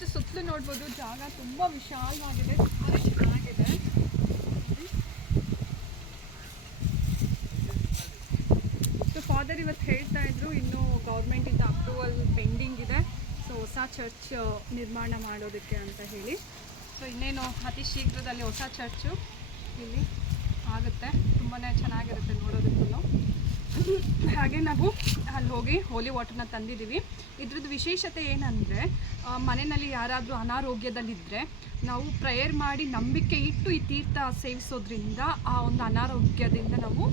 Just ಸುತ್ತಲೂ ನೋಡ್ಬೋದು. ಜಾಗ ತುಂಬ ವಿಶಾಲವಾಗಿದೆ. ತುಂಬಾ ಚೆನ್ನಾಗಿದೆ ಸೊ ಫಾದರ್ ಇವತ್ತು ಹೇಳ್ತಾ ಇದ್ರು, ಇನ್ನೂ ಗೌರ್ಮೆಂಟಿಂದ ಅಪ್ರೂವಲ್ ಪೆಂಡಿಂಗ್ ಇದೆ. ಸೊ ಹೊಸ ಚರ್ಚ್ ನಿರ್ಮಾಣ ಮಾಡೋದಕ್ಕೆ ಅಂತ ಹೇಳಿ. ಸೊ ಇನ್ನೇನು ಅತಿ ಶೀಘ್ರದಲ್ಲಿ ಹೊಸ ಚರ್ಚು ಇಲ್ಲಿ ಆಗುತ್ತೆ. ತುಂಬಾ ಚೆನ್ನಾಗಿರುತ್ತೆ ನೋಡೋದಕ್ಕೂ ಹಾಗೆ ನಾವು ಅಲ್ಲಿ ಹೋಗಿ ಹೋಲಿ ವಾಟರ್ನ ತಂದಿದ್ದೀವಿ. ಇದ್ರದ್ದು ವಿಶೇಷತೆ ಏನಂದರೆ ಮನೆಯಲ್ಲಿ ಯಾರಾದರೂ ಅನಾರೋಗ್ಯದಲ್ಲಿದ್ದರೆ ನಾವು ಪ್ರೇಯರ್ ಮಾಡಿ ನಂಬಿಕೆ ಇಟ್ಟು ಈ ತೀರ್ಥ ಸೇವಿಸೋದ್ರಿಂದ ಆ ಒಂದು ಅನಾರೋಗ್ಯದಿಂದ ನಾವು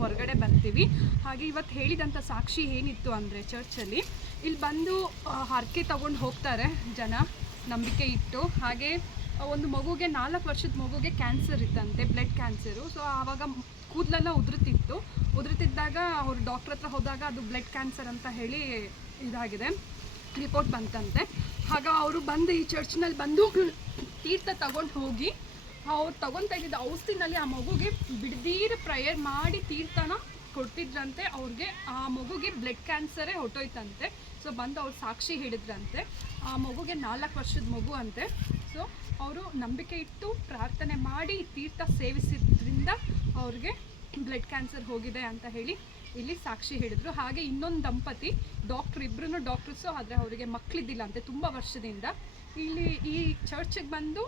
ಹೊರಗಡೆ ಬರ್ತೀವಿ. ಹಾಗೆ ಇವತ್ತು ಹೇಳಿದಂಥ ಸಾಕ್ಷಿ ಏನಿತ್ತು ಅಂದರೆ ಚರ್ಚಲ್ಲಿ ಇಲ್ಲಿ ಬಂದು ಹರಕೆ ತಗೊಂಡು ಹೋಗ್ತಾರೆ ಜನ ನಂಬಿಕೆ ಇಟ್ಟು. ಹಾಗೆ ಒಂದು ಮಗುಗೆ ನಾಲ್ಕು ವರ್ಷದ ಮಗುಗೆ ಕ್ಯಾನ್ಸರ್ ಇತ್ತಂತೆ ಬ್ಲಡ್ ಕ್ಯಾನ್ಸರು ಸೊ ಆವಾಗ ಕೂದಲೆಲ್ಲ ಉದುರುತ್ತಿತ್ತು ಉದುರುತ್ತಿದ್ದಾಗ ಅವ್ರು ಡಾಕ್ಟ್ರ್ ಹತ್ರ ಹೋದಾಗ ಅದು ಬ್ಲಡ್ ಕ್ಯಾನ್ಸರ್ ಅಂತ ಹೇಳಿ ಇದಾಗಿದೆ ರಿಪೋರ್ಟ್ ಬಂತಂತೆ. ಆಗ ಅವರು ಬಂದು ಈ ಚರ್ಚ್ನಲ್ಲಿ ಬಂದು ತೀರ್ಥ ತಗೊಂಡು ಹೋಗಿ, ಅವ್ರು ತಗೊತಾ ಇದ್ದಿದ್ದ ಔಷಧಿನಲ್ಲಿ ಆ ಮಗುಗೆ ಬಿಡ್ದೀರ ಪ್ರೇಯರ್ ಮಾಡಿ ತೀರ್ಥನ ಕೊಡ್ತಿದ್ರಂತೆ. ಅವ್ರಿಗೆ ಆ ಮಗುಗೆ ಬ್ಲಡ್ ಕ್ಯಾನ್ಸರೇ ಹೊಟ್ಟೋಯ್ತಂತೆ ಸೊ ಬಂದು ಅವ್ರು ಸಾಕ್ಷಿ ಹಿಡಿದ್ರಂತೆ ಆ ಮಗುಗೆ ನಾಲ್ಕು ವರ್ಷದ ಮಗು ಅಂತೆ. ಸೊ ಅವರು ನಂಬಿಕೆ ಇಟ್ಟು ಪ್ರಾರ್ಥನೆ ಮಾಡಿ ತೀರ್ಥ ಸೇವಿಸಿದ್ರಿಂದ ಅವ್ರಿಗೆ ಬ್ಲಡ್ ಕ್ಯಾನ್ಸರ್ ಹೋಗಿದೆ ಅಂತ ಹೇಳಿ ಇಲ್ಲಿ ಸಾಕ್ಷಿ ಹೇಳಿದರು. ಹಾಗೆ ಇನ್ನೊಂದು ದಂಪತಿ, ಡಾಕ್ಟ್ರ್ ಇಬ್ಬರೂ ಡಾಕ್ಟರ್ಸು ಆದರೆ ಅವರಿಗೆ ಮಕ್ಕಳಿದ್ದಿಲ್ಲ ಅಂತೆ ತುಂಬ ವರ್ಷದಿಂದ. ಇಲ್ಲಿ ಈ ಚರ್ಚಿಗೆ ಬಂದು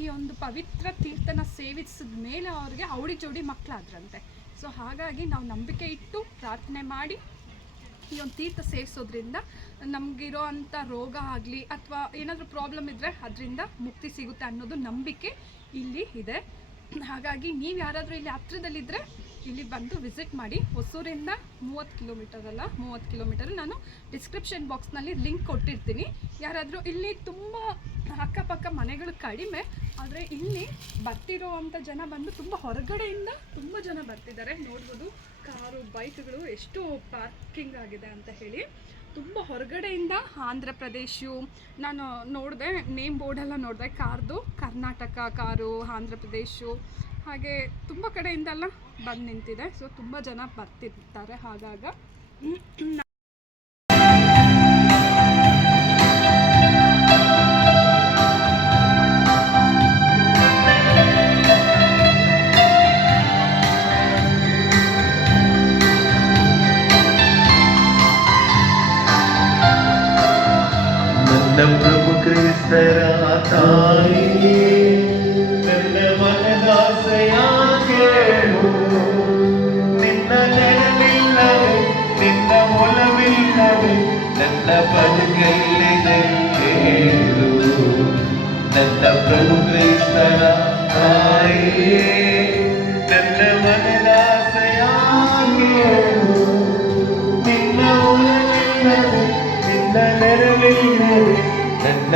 ಈ ಒಂದು ಪವಿತ್ರ ತೀರ್ಥನ ಸೇವಿಸಿದ ಮೇಲೆ ಅವ್ರಿಗೆ ಅವಳಿ ಜೋಡಿ ಮಕ್ಕಳಾದ್ರಂತೆ ಸೊ ಹಾಗಾಗಿ ನಾವು ನಂಬಿಕೆ ಇಟ್ಟು ಪ್ರಾರ್ಥನೆ ಮಾಡಿ ಈ ಒಂದು ತೀರ್ಥ ಸೇವಿಸೋದ್ರಿಂದ ನಮಗಿರೋ ಅಂಥ ರೋಗ ಆಗಲಿ ಅಥವಾ ಏನಾದರೂ ಪ್ರಾಬ್ಲಮ್ ಇದ್ದರೆ ಅದರಿಂದ ಮುಕ್ತಿ ಸಿಗುತ್ತೆ ಅನ್ನೋದು ನಂಬಿಕೆ ಇಲ್ಲಿ ಇದೆ. ಹಾಗಾಗಿ ನೀವು ಯಾರಾದರೂ ಇಲ್ಲಿ ಹತ್ರದಲ್ಲಿದ್ದರೆ ಇಲ್ಲಿ ಬಂದು ವಿಸಿಟ್ ಮಾಡಿ. ಹೊಸೂರಿಂದ ಮೂವತ್ತು ಕಿಲೋಮೀಟರ್ ಅಲ್ಲ, ಮೂವತ್ತು ಕಿಲೋಮೀಟರ್ ನಾನು ಡಿಸ್ಕ್ರಿಪ್ಷನ್ ಬಾಕ್ಸ್ನಲ್ಲಿ ಲಿಂಕ್ ಕೊಟ್ಟಿರ್ತೀನಿ. ಯಾರಾದರೂ ಇಲ್ಲಿ ತುಂಬ ಅಕ್ಕಪಕ್ಕ ಮನೆಗಳು ಕಡಿಮೆ, ಆದರೆ ಇಲ್ಲಿ ಬರ್ತಿರೋ ಅಂಥ ಜನ ಬಂದು ತುಂಬ ಹೊರಗಡೆಯಿಂದ ತುಂಬ ಜನ ಬರ್ತಿದ್ದಾರೆ. ನೋಡ್ಬೋದು ಕಾರು ಬೈಕ್ಗಳು ಎಷ್ಟು ಪಾರ್ಕಿಂಗ್ ಆಗಿದೆ ಅಂತ ಹೇಳಿ. ತುಂಬ ಹೊರಗಡೆಯಿಂದ ಆಂಧ್ರ ಪ್ರದೇಶ ನಾನು ನೋಡಿದೆ ನೇಮ್ ಬೋರ್ಡೆಲ್ಲ ನೋಡಿದೆ, ಕಾರ್ದು, ಕರ್ನಾಟಕ ಕಾರು, ಆಂಧ್ರ ಪ್ರದೇಶ, ಹಾಗೆ ತುಂಬ ಕಡೆಯಿಂದೆಲ್ಲ ಬಂದು ನಿಂತಿದೆ. ಸೊ ತುಂಬ ಜನ ಬರ್ತಿರ್ತಾರೆ ಆಗಾಗ ನನ್ನ ಪ್ರಭು ಕ್ರಿಸ್ತರ ತಾಯಿ ನನ್ನ ಮನದಾಸೆಯ ಕೇಳು ನಿನ್ನ ನೆನಪಿಲ್ಲದೆ ನಿನ್ನ ಒಲವಿಲ್ಲದೆ ನನ್ನ ಬದುಕಲ್ಲಿದೆ ಕೇಳು ನನ್ನ ಪ್ರಭು ಕ್ರಿಸ್ತರ ತಾಯಿ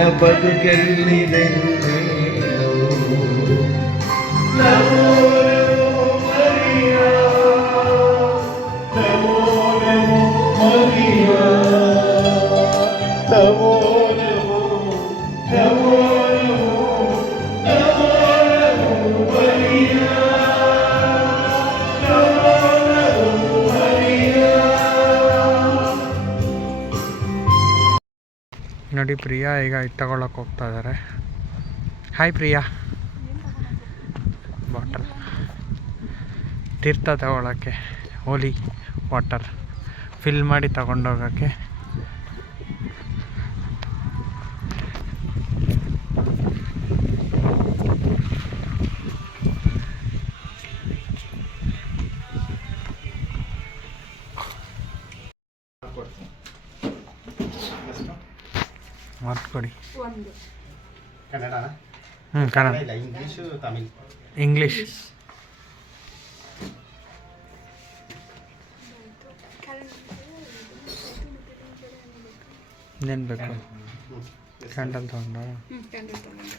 ನನ್ನ ನೋಡಿ ಪ್ರಿಯಾ ಈಗ ಇದು ತಗೊಳಕ್ಕೆ ಹೋಗ್ತಾ ಇದ್ದಾರೆ. ಹಾಯ್ ಪ್ರಿಯಾ. ಬಾಟಲ್ ತೀರ್ಥ ತಗೊಳಕ್ಕೆ ಹೋಲಿ ವಾಟರ್ ಫಿಲ್ ಮಾಡಿ ತಗೊಂಡೋಗೋಕ್ಕೆ. ಮಾರ್ಕ್ ಕೊಡಿ ಒಂದು. ಕನ್ನಡ ಹ್ಞೂ ಕನ್ನಡ. ಇಲ್ಲ ಇಂಗ್ಲೀಷು ತಮಿಳ್. ಇಂಗ್ಲೀಷ್. ಇನ್ನೇನು ಬೇಕು ಕ್ಯಾಂಡಲ್ ತಗೊಂಡು ಹ್ಞೂ ಕ್ಯಾಂಡಲ್ ತಗೊಂಡು.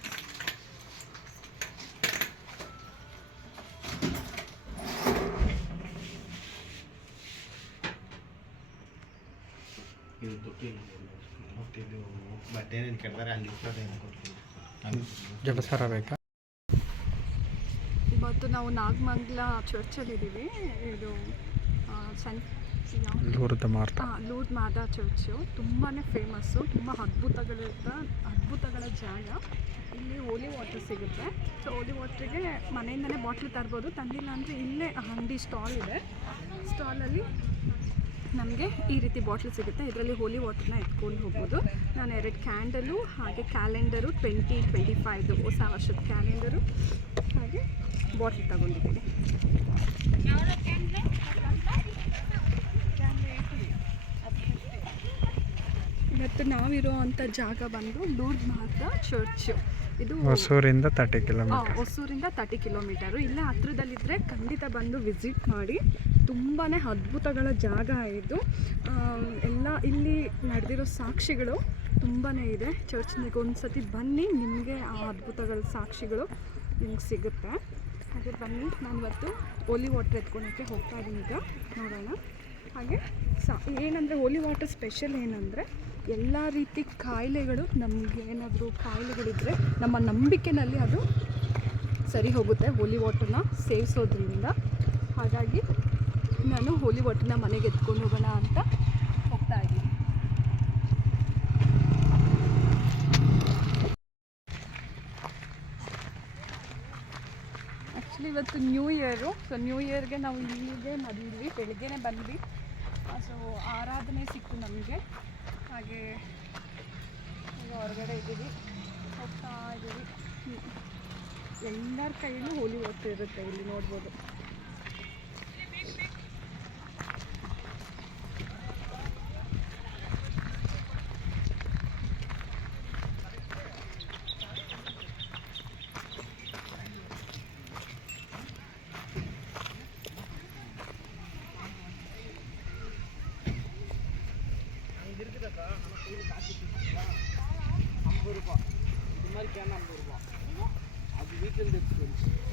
ಇದು ಬಟ್ಟೆ ಕೆಡ್ತಾರೆ? ಅಲ್ಲಿ ಬೇಕಾ? ಇವತ್ತು ನಾವು ನಾಗಮಂಗಲ ಚರ್ಚಲ್ಲಿದ್ದೀವಿ. ಇದು ಸೆಂಟ್ ಯಾವ ಲೂರ್ದ ಮಾರ್ತಾ. ಮಾದಾ ಚರ್ಚು. ತುಂಬಾ ಫೇಮಸ್ಸು. ತುಂಬ ಅದ್ಭುತಗಳಿರ್ತ ಅದ್ಭುತಗಳ ಜಾಗ. ಇಲ್ಲಿ ಹೋಲಿ ವಾಟರ್ ಸಿಗುತ್ತೆ. ಸೊ ಹೋಲಿ ವಾಟ್ರಿಗೆ ಮನೆಯಿಂದನೇ ಬಾಟ್ಲ್ ತರ್ಬೋದು. ತಂದಿಲ್ಲ ಅಂದರೆ ಇಲ್ಲೇ ಅಂಗಡಿ ಸ್ಟಾಲ್ ಇದೆ. ಸ್ಟಾಲಲ್ಲಿ ನಮಗೆ ಈ ರೀತಿ ಬಾಟ್ಲ್ ಸಿಗುತ್ತೆ. ಇದರಲ್ಲಿ ಹೋಲಿ ವಾಟರ್ನ ಎತ್ಕೊಂಡು ಹೋಗ್ಬೋದು. ನಾನು ಎರಡು ಕ್ಯಾಂಡಲು ಹಾಗೆ ಕ್ಯಾಲೆಂಡರು ಟ್ವೆಂಟಿ ಟ್ವೆಂಟಿ ಫೈವ್ದು ಹೊಸ ವರ್ಷದ ಕ್ಯಾಲೆಂಡರು ಹಾಗೆ ಬಾಟ್ಲ್ ತಗೊಂಡಿದ್ದೀನಿ. ಮತ್ತು ನಾವಿರೋ ಅಂಥ ಜಾಗ ಬಂದು ಲೂರ್ಜ್ ಮಾತ್ರ ಚರ್ಚ್ ಇದು ಹೊಸೂರಿಂದ ತರ್ಟಿ ಕಿಲೋಮೀಟರ್ ಹೊಸೂರಿಂದ ತರ್ಟಿ ಕಿಲೋಮೀಟರು ಇಲ್ಲ ಹತ್ರದಲ್ಲಿದ್ದರೆ ಖಂಡಿತ ಬಂದು ವಿಸಿಟ್ ಮಾಡಿ. ತುಂಬಾ ಅದ್ಭುತಗಳ ಜಾಗ ಇದು. ಎಲ್ಲ ಇಲ್ಲಿ ನಡೆದಿರೋ ಸಾಕ್ಷಿಗಳು ತುಂಬಾ ಇದೆ. ಚರ್ಚ್ನಿಗೆ ಒಂದು ಸತಿ ಬನ್ನಿ, ನಿಮಗೆ ಆ ಅದ್ಭುತಗಳ ಸಾಕ್ಷಿಗಳು ನಿಮ್ಗೆ ಸಿಗುತ್ತೆ. ಹಾಗೆ ಬನ್ನಿ ನಾನು ಇವತ್ತು ಓಲಿ ವಾಟರ್ ಎತ್ಕೊಳಕ್ಕೆ ಹೋಗ್ತಾ ಇದ್ದೀನಿ ಈಗ. ನೋಡೋಣ. ಹಾಗೆ ಸಾ, ಏನಂದರೆ ಓಲಿ ವಾಟರ್ ಸ್ಪೆಷಲ್ ಏನಂದರೆ ಎಲ್ಲ ರೀತಿ ಕಾಯಿಲೆಗಳು, ನಮಗೆ ಏನಾದರೂ ಕಾಯಿಲೆಗಳಿದ್ದರೆ ನಮ್ಮ ನಂಬಿಕೆನಲ್ಲಿ ಅದು ಸರಿ ಹೋಗುತ್ತೆ. ಓಲಿ ವಾಟರ್ನ ಸೇವಿಸೋದ್ರಿಂದ. ಹಾಗಾಗಿ ನಾನು ಹೋಲಿ ವಾಟರ್ನ ಮನೆಗೆ ಎತ್ಕೊಂಡು ಹೋಗೋಣ ಅಂತ ಹೋಗ್ತಾ ಇದ್ದೀನಿ. ಆ್ಯಕ್ಚುಲಿ ಇವತ್ತು ನ್ಯೂ ಇಯರು ಸೊ ನ್ಯೂ ಇಯರ್ಗೆ ನಾವು ಇಲ್ಲಿಗೆ ಬಂದ್ವಿ ಬೆಳಗ್ಗೆ ಬಂದ್ವಿ. ಸೊ ಆರಾಧನೆ ಸಿಕ್ತು ನಮಗೆ. ಹಾಗೆ ಈಗ ಹೊರಗಡೆ ಇದ್ದೀವಿ. ಹೋಗ್ತಾ ಇದ್ದೀವಿ. ಎಲ್ಲರ ಕೈಯಲ್ಲೂ ಹೋಲಿ ಇರುತ್ತೆ ಇಲ್ಲಿ ನೋಡ್ಬೋದು. மாதிரி கேன் நம்பிடுவோம் அது வீட்டில் இருந்து எடுத்துட்டு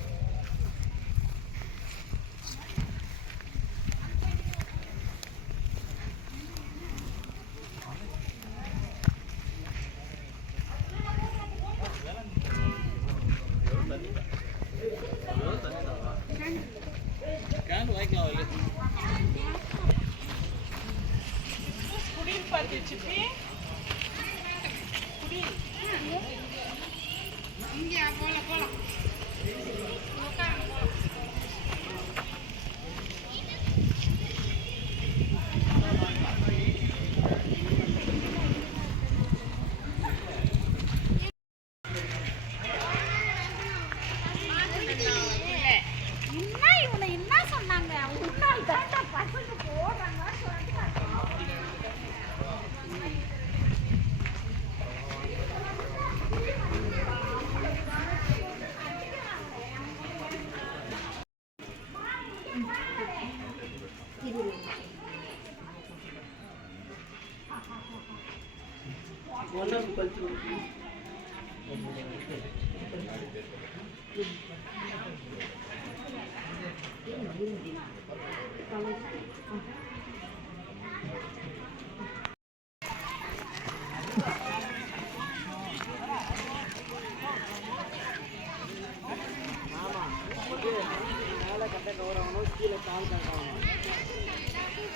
கீழே கால் காட்டுவாங்க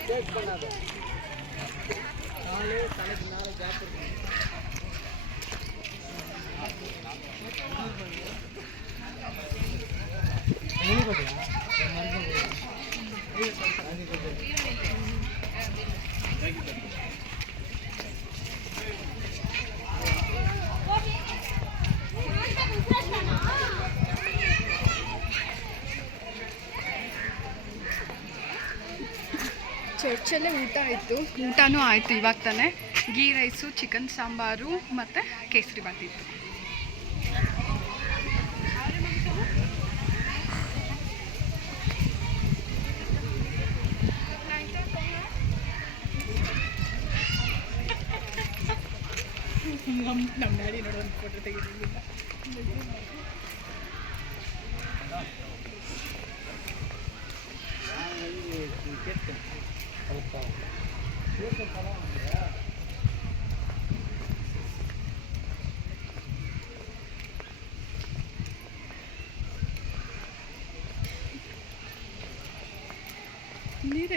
டேக் பண்ணாத காலு தலைக்கு நாலு கேப் இருக்கு ಚರ್ಚಲ್ಲೇ ಊಟ ಆಯಿತು. ಊಟನೂ ಆಯಿತು ಇವಾಗ ತಾನೇ. ಗೀ ರೈಸು ಚಿಕನ್ ಸಾಂಬಾರು ಮತ್ತು ಕೇಸರಿ ಬಾತ್ ಇತ್ತು ನಮ್ಮ ಡ್ಯಾಡಿ ನೋಡೋ ಒಂದು ಫೋಟೋ ತೆಗೆದಿಲ್ಲ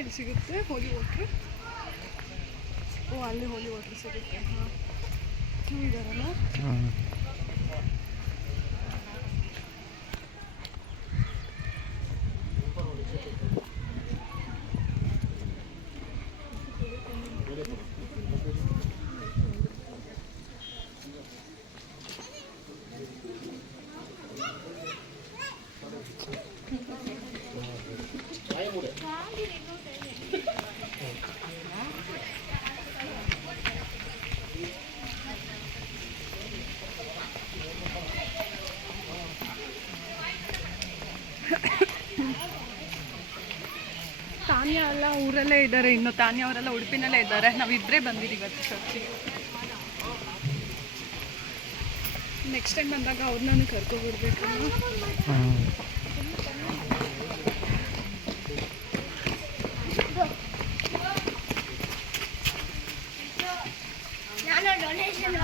ಸಿಗುತ್ತೆ ಹೋಲಿ ವಾಟ್ರ್ ಓ ಅಲ್ಲಿ ಹೋಲಿ ವಾಟ್ರ್ ಸಿಗುತ್ತೆ. ಹಾಂ. ತಾನ್ಯ ಎಲ್ಲ ಊರಲ್ಲೇ ಇದ್ದಾರೆ, ಇನ್ನು ತಾನ್ಯ ಅವರೆಲ್ಲ ಉಡುಪಿನಲ್ಲೇ ಇದ್ದಾರೆ. ನಾವಿಬ್ಬರೇ ಬಂದಿದ್ದೀವಿ ಇವತ್ತು ಚರ್ಚಿಗೆ. ನೆಕ್ಸ್ಟ್ ಟೈಮ್ ಬಂದಾಗ ಅವ್ರನ್ನ ಕರ್ಕೊಬಿಡ್ಬೇಕು ನಾನು ಡೊನೇಷನ್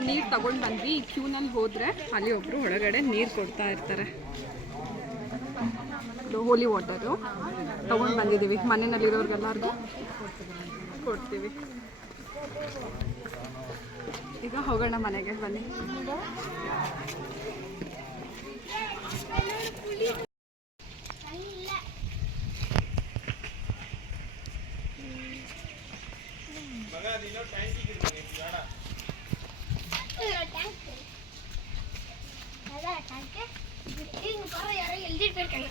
ನೀರು ತಗೊಂಡು ಬಂದ್ವಿ. ಈ ಕ್ಯೂನಲ್ಲಿ ಹೋದರೆ ಅಲ್ಲಿ ಒಬ್ಬರು ಒಳಗಡೆ ನೀರು ಕೊಡ್ತಾ ಇರ್ತಾರೆ. ಹೋಲಿ ವಾಟರು ತಗೊಂಡು ಬಂದಿದ್ದೀವಿ. ಮನೆಯಲ್ಲಿರೋರ್ಗೆಲ್ಲರಿಗೂ ಕೊಡ್ತೀವಿ. ಈಗ ಹೋಗೋಣ ಮನೆಗೆ. ಬನ್ನಿ. எழுதிட்டு போயிருக்காங்க.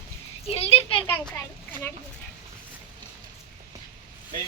எழுதிட்டு போயிருக்காங்க கண்ணாடி கை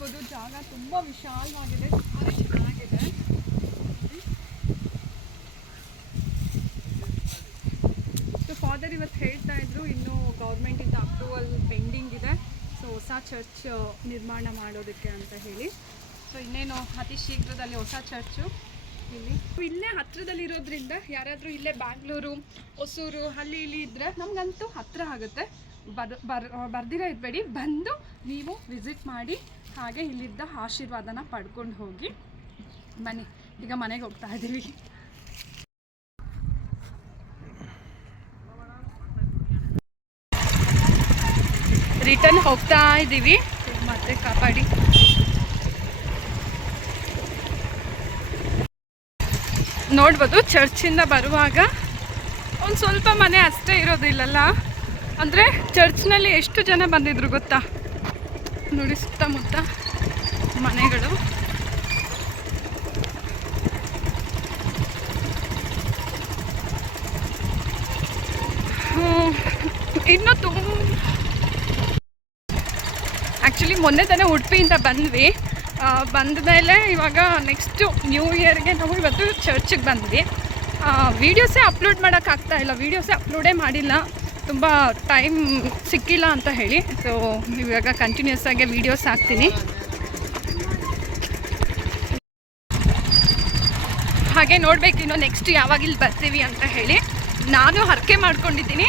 ನೋಡ್ಬೋದು. ಜಾಗ ತುಂಬ ವಿಶಾಲವಾಗಿದೆ. ತುಂಬಾ ಚೆನ್ನಾಗಿದೆ. ಸೊ ಫಾದರ್ ಇವತ್ತು ಹೇಳ್ತಾ ಇದ್ರು, ಇನ್ನೂ ಗೌರ್ಮೆಂಟಿಂದ ಅಪ್ರೂವಲ್ ಪೆಂಡಿಂಗ್ ಇದೆ. ಸೊ ಹೊಸ ಚರ್ಚ್ ನಿರ್ಮಾಣ ಮಾಡೋದಕ್ಕೆ ಅಂತ ಹೇಳಿ. ಸೊ ಇನ್ನೇನು ಅತಿ ಶೀಘ್ರದಲ್ಲಿ ಹೊಸ ಚರ್ಚು ಇಲ್ಲಿ. ಇಲ್ಲೇ ಹತ್ರದಲ್ಲಿ ಇರೋದ್ರಿಂದ ಯಾರಾದರೂ ಇಲ್ಲೇ ಬ್ಯಾಂಗ್ಳೂರು ಹೊಸೂರು ಅಲ್ಲಿ ಇಲ್ಲಿ ಇದ್ದರೆ ನಮಗಂತೂ ಹತ್ರ ಆಗುತ್ತೆ. ಬರ್ ಬರ್ ಬರ್ದಿರ ಇರಬೇಡಿ. ಬಂದು ನೀವು ವಿಸಿಟ್ ಮಾಡಿ ಹಾಗೆ ಇಲ್ಲಿದ್ದ ಆಶೀರ್ವಾದನ ಪಡ್ಕೊಂಡು ಹೋಗಿ. ಮನೆ ಈಗ ಮನೆಗೆ ಹೋಗ್ತಾ ಇದ್ದೀವಿ ರಿಟರ್ನ್ ಹೋಗ್ತಾ ಇದ್ದೀವಿ ಮತ್ತೆ ಕಾಪಾಡಿ. ನೋಡ್ಬೋದು ಚರ್ಚಿಂದ ಬರುವಾಗ ಒಂದು ಸ್ವಲ್ಪ ಮನೆ ಅಷ್ಟೇ ಇರೋದಿಲ್ಲಲ್ಲ? ಅಂದರೆ ಚರ್ಚ್ನಲ್ಲಿ ಎಷ್ಟು ಜನ ಬಂದಿದ್ರು ಗೊತ್ತಾ? ನೋಡಿ ಸುತ್ತಮುತ್ತ ಮನೆಗಳು. ಇನ್ನೂ ತುಂಬ ಆ್ಯಕ್ಚುಲಿ ಮೊನ್ನೆ ತಾನೇ ಉಡುಪಿಯಿಂದ ಬಂದ್ವಿ. ಬಂದ ಮೇಲೆ ಇವಾಗ ನೆಕ್ಸ್ಟು ನ್ಯೂ ಇಯರ್ಗೆ ನಾವು ಇವತ್ತು ಚರ್ಚಿಗೆ ಬಂದ್ವಿ. ವೀಡಿಯೋಸೇ ಅಪ್ಲೋಡ್ ಮಾಡೋಕ್ಕಾಗ್ತಾ ಇಲ್ಲ. ವೀಡಿಯೋಸೇ ಅಪ್ಲೋಡೇ ಮಾಡಿಲ್ಲ. ತುಂಬ ಟೈಮ್ ಸಿಕ್ಕಿಲ್ಲ ಅಂತ ಹೇಳಿ. ಸೊ ಇವಾಗ ಕಂಟಿನ್ಯೂಸ್ ಆಗಿ ವೀಡಿಯೋಸ್ ಹಾಕ್ತೀನಿ. ಹಾಗೆ ನೋಡ್ಬೇಕು ಇನ್ನು ನೆಕ್ಸ್ಟ್ ಯಾವಾಗ ಇಲ್ಲಿ ಬರ್ತೀವಿ ಅಂತ ಹೇಳಿ. ನಾನು ಹರಕೆ ಮಾಡ್ಕೊಂಡಿದ್ದೀನಿ.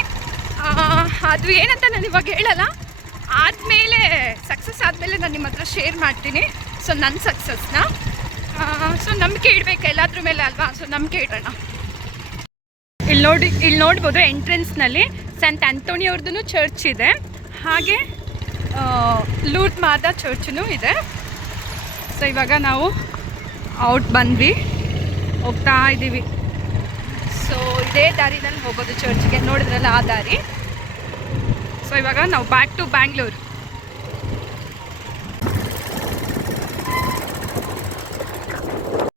ಅದು ಏನಂತ ನಾನು ಇವಾಗ ಹೇಳಲ್ಲ. ಆದಮೇಲೆ ಸಕ್ಸಸ್ ಆದಮೇಲೆ ನಾನು ನಿಮ್ಮ ಹತ್ರ ಶೇರ್ ಮಾಡ್ತೀನಿ. ಸೊ ನನ್ನ ಸಕ್ಸಸ್ನ ಸೊ ನಂಬಿಕೆ ಇಡಬೇಕು ಎಲ್ಲಾದ್ರ ಮೇಲೆ ಅಲ್ವಾ? ಸೊ ನಂಬಿಕೆ ಇಡೋಣ. ಇಲ್ಲಿ ನೋಡಿ, ಇಲ್ಲಿ ನೋಡ್ಬೋದು ಎಂಟ್ರೆನ್ಸ್ನಲ್ಲಿ ಸಂತ್ ಆಂಟೋನಿ ಅವ್ರದ್ದು ಚರ್ಚ್ ಇದೆ. ಹಾಗೆ ಲೂಟ್ ಮಾದ ಚರ್ಚ್ನೂ ಇದೆ. ಸೊ ಇವಾಗ ನಾವು ಔಟ್ ಬಂದ್ವಿ. ಹೋಗ್ತಾ ಇದ್ದೀವಿ ಸೊ ಇದೇ ದಾರಿನಲ್ಲಿ ಹೋಗೋದು ಚರ್ಚ್ಗೆ. ನೋಡಿದ್ರಲ್ಲ ಆ ದಾರಿ. ಸೊ ಇವಾಗ ನಾವು ಬ್ಯಾಕ್ ಟು ಬ್ಯಾಂಗ್ಳೂರ್